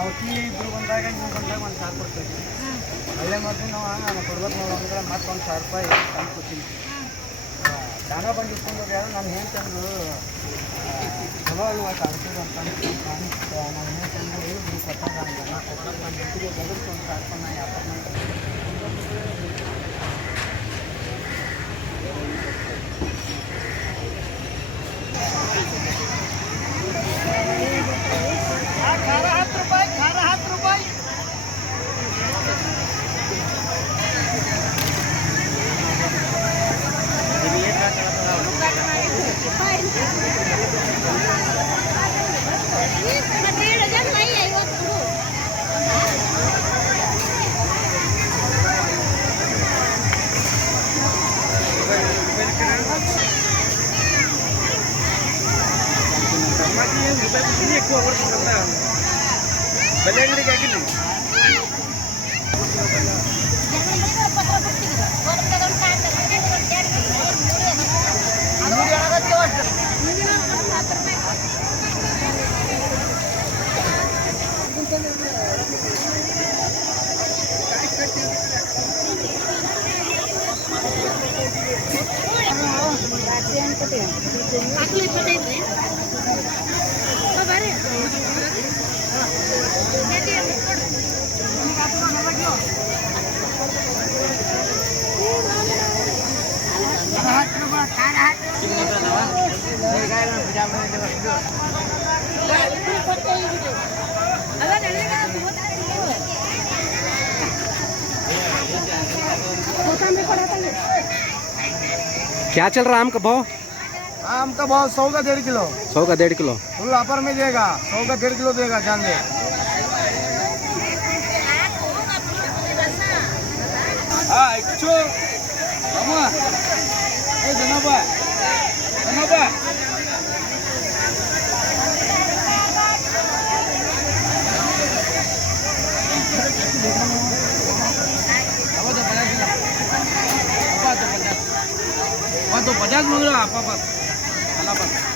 ಅವತ್ತಿ ಇಬ್ಬರು ಬಂದಾಗ ನೀವು ಬಂದಾಗ ಒಂದು ಸಾರು ಕೊಡ್ತೀವಿ. ಒಳ್ಳೆ ಮತ್ತು ನಾವು ಕೊಡ್ಬೇಕು ನೋಡೋಂದ್ರೆ ಮತ್ತೆ ಒಂದು 1000 ರೂಪಾಯಿ ತಂದು ಕೊಡ್ತೀನಿ. ದಾನ ಬಂದು ಇಟ್ಕೊಂಡು ಹೋಗ್ಯಾರ. ನಾನು ಹೇಳ್ತಂದು ಚಲೋ ಅಲ್ವಾ ಕಾಡ್ತೀವಿ ಅಂತ ನಾನು ಹೇಳ್ತಂದು ನೀವು ಕೊಟ್ಟಾಗ ನನ್ನ ಜೊತೆಗೆ ಬದುಕು ಒಂದು 1000 ರೂಪಾಯಿ ನಾ ವ್ಯಾಪಾರ ಮಾಡಿ ఎక్కువ పడుతుంది బెల్లంగడికి ఆగింది. क्या चल रहा है आम का भाव? आम का भाव 100 का 1.5 किलो. 100 का 1.5 किलो फुल ऑफर में देगा. 100 का 1.5 किलो देगा. जान दे. तो 50 मांग रहा आप